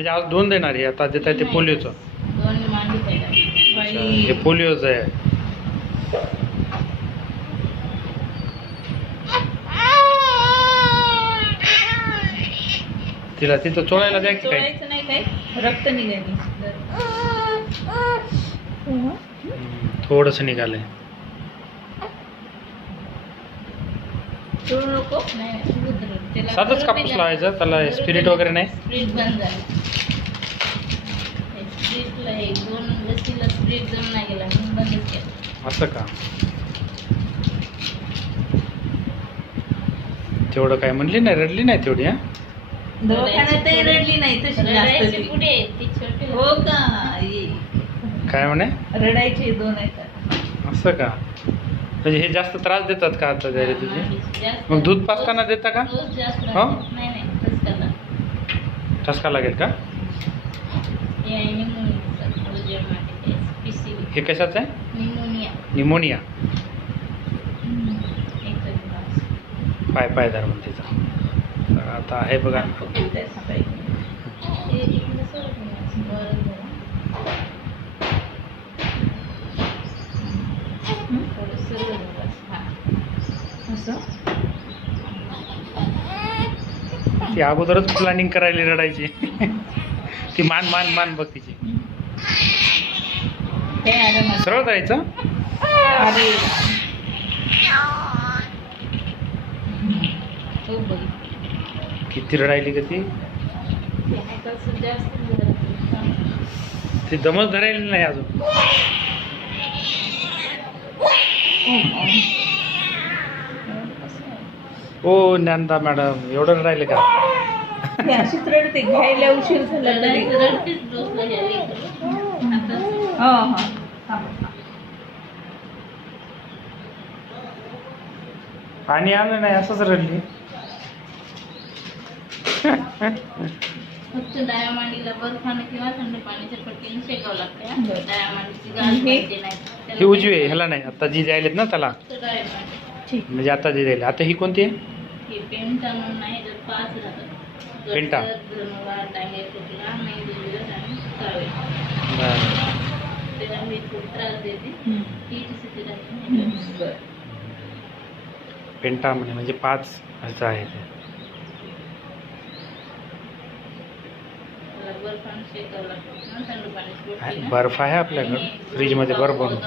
म्हणजे आज 2 देणार आहे, आता देत आहे ते पोलिओचं. 2 मांडी पहिला. हे पोलिओचं आहे. तिला तिथं चोळायला द्या की काय. चोळायचं नाही काय, रक्त निघाली. थोडंसं निघालंय. चोळू नको. नाही साधंच कापूस लावायचं, त्याला स्पिरिट वगैरे नाही. स्प्रिट बंद झाली. स्प्रिटला 1-2 लसीला स्प्रिट जम नाही गेला म्हणून बंदच केलं. असं का. तेवढं काय म्हणली नाही, रडली नाही तेवढी. हा दवाखान्यातही रडली नाही तशी जास्त. पुढे ती छोटी. हो का. काय म्हणे, रडायचे 2 आहेत. असं का. म्हणजे हे जास्त त्रास देतात का आता द्यायला तुझे. मग दूध पाजताना देता का. हो ठसका लागेल का. हे कशाचं आहे. निमोनिया. पाय धर म्हणते तिचा. आता आहे बघा. ती अगोदरच प्लॅनिंग करायला रडायची. ती मान बघ तिची. सरळ जायचं. किती रडायली का ती. ती दमच धरायली नाही अजून. ओ ज्ञानदा मॅडम एवढं रडायले का. अशीच रडते, घ्यायला उशीर झाला तरी. पाणी आलं नाही असंच रडली. फक्त डायमांडीला बर्फानं किंवा थंड पाण्याच्या पट्टीने शेकावं लागतं. डायमांडीची गाल पाहिजे नाही. ही उजवी आहे, ह्याला नाही. आता जी द्यायलेत ना त्याला, म्हणजे आता जी द्यायला. आता ही कोणती आहे. हे पेंटा म्हणून आहे, तर 5 राहतात. पेंटा. त्रास देते. पेंटा म्हणजे 5 ह्याचं आहे ते. बर्फ आहे आपल्याकडं फ्रीजमध्ये. बर्फ बनवून